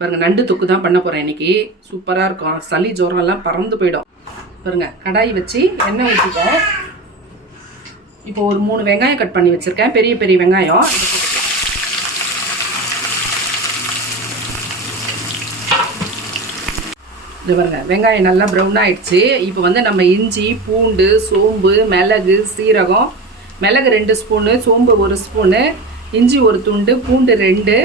பாருங்க, நண்டு தொக்கு தான் பண்ண போகிறேன் இன்னைக்கு. சூப்பராக இருக்கும். சளி ஜோரெல்லாம் பறந்து போயிடும். பாருங்க, கடாய் வச்சு எண்ணெய் ஊற்றிட்டேன். இப்போ ஒரு 3 வெங்காயம் கட் பண்ணி வச்சுருக்கேன். பெரிய பெரிய வெங்காயம். இது பாருங்க, வெங்காயம் நல்லா ப்ரௌன் ஆகிடுச்சு. இப்போ வந்து நம்ம இஞ்சி, பூண்டு, சோம்பு, மிளகு, சீரகம், மிளகு 2 ஸ்பூனு, சோம்பு 1 ஸ்பூனு, இஞ்சி 1 துண்டு, பூண்டு 2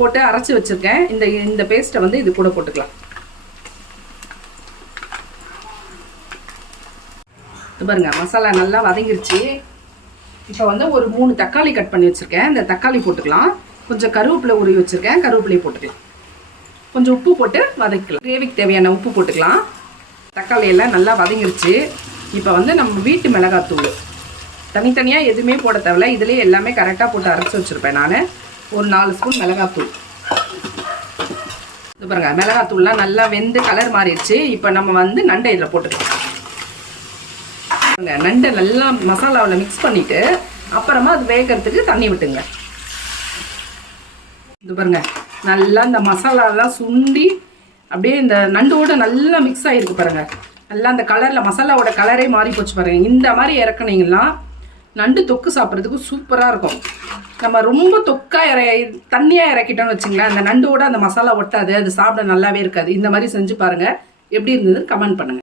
போட்டு அரைச்சி வச்சுருக்கேன். இந்த பேஸ்ட்டை வந்து இது கூட போட்டுக்கலாம். இது பாருங்க, மசாலா நல்லா வதங்கிருச்சு. இப்போ வந்து ஒரு 3 தக்காளி கட் பண்ணி வச்சுருக்கேன். இந்த தக்காளி போட்டுக்கலாம். கொஞ்சம் கருவேப்பிலை உருவி வச்சுருக்கேன். கருவேப்பிலையை போட்டுக்கலாம். கொஞ்சம் உப்பு போட்டு வதக்கலாம். கிரேவிக்கு தேவையான உப்பு போட்டுக்கலாம். தக்காளி எல்லாம் நல்லா வதங்கிருச்சு. இப்போ வந்து நம்ம வீட்டு மிளகாத்தூள் தனித்தனியாக எதுவுமே போட தேவையில்ல. இதுலேயே எல்லாமே கரெக்டாக போட்டு அரைச்சி வச்சுருப்பேன். நான் ஒரு 4 ஸ்பூன் மிளகாத்தூள். இது பாருங்க, மிளகாத்தூள்லாம் நல்லா வெந்து கலர் மாறிடுச்சு. இப்போ நம்ம வந்து நண்டை இதில் போட்டுக்கலாம். நண்டை நல்லா மசாலாவில் மிக்ஸ் பண்ணிவிட்டு அப்புறமா அது வேகிறதுக்கு தண்ணி விட்டுங்க. இது பாருங்க, நல்லா இந்த மசாலாலாம் சுண்டி அப்படியே இந்த நண்டோட நல்லா மிக்ஸ் ஆகிருக்கு பாருங்க. நல்லா அந்த கலரில் மசாலாவோட கலரே மாறி போச்சு பாருங்க. இந்த மாதிரி இறக்குனீங்கன்னா நண்டு தொக்கு சாப்பிட்றதுக்கு சூப்பராக இருக்கும். நம்ம ரொம்ப தண்ணியாக இறக்கிட்டோம்னு வச்சுங்களேன், அந்த நண்டோட அந்த மசாலா ஒட்டாது, அது சாப்பிட நல்லாவே இருக்காது. இந்த மாதிரி செஞ்சு பாருங்கள். எப்படி இருந்ததுன்னு கமெண்ட் பண்ணுங்கள்.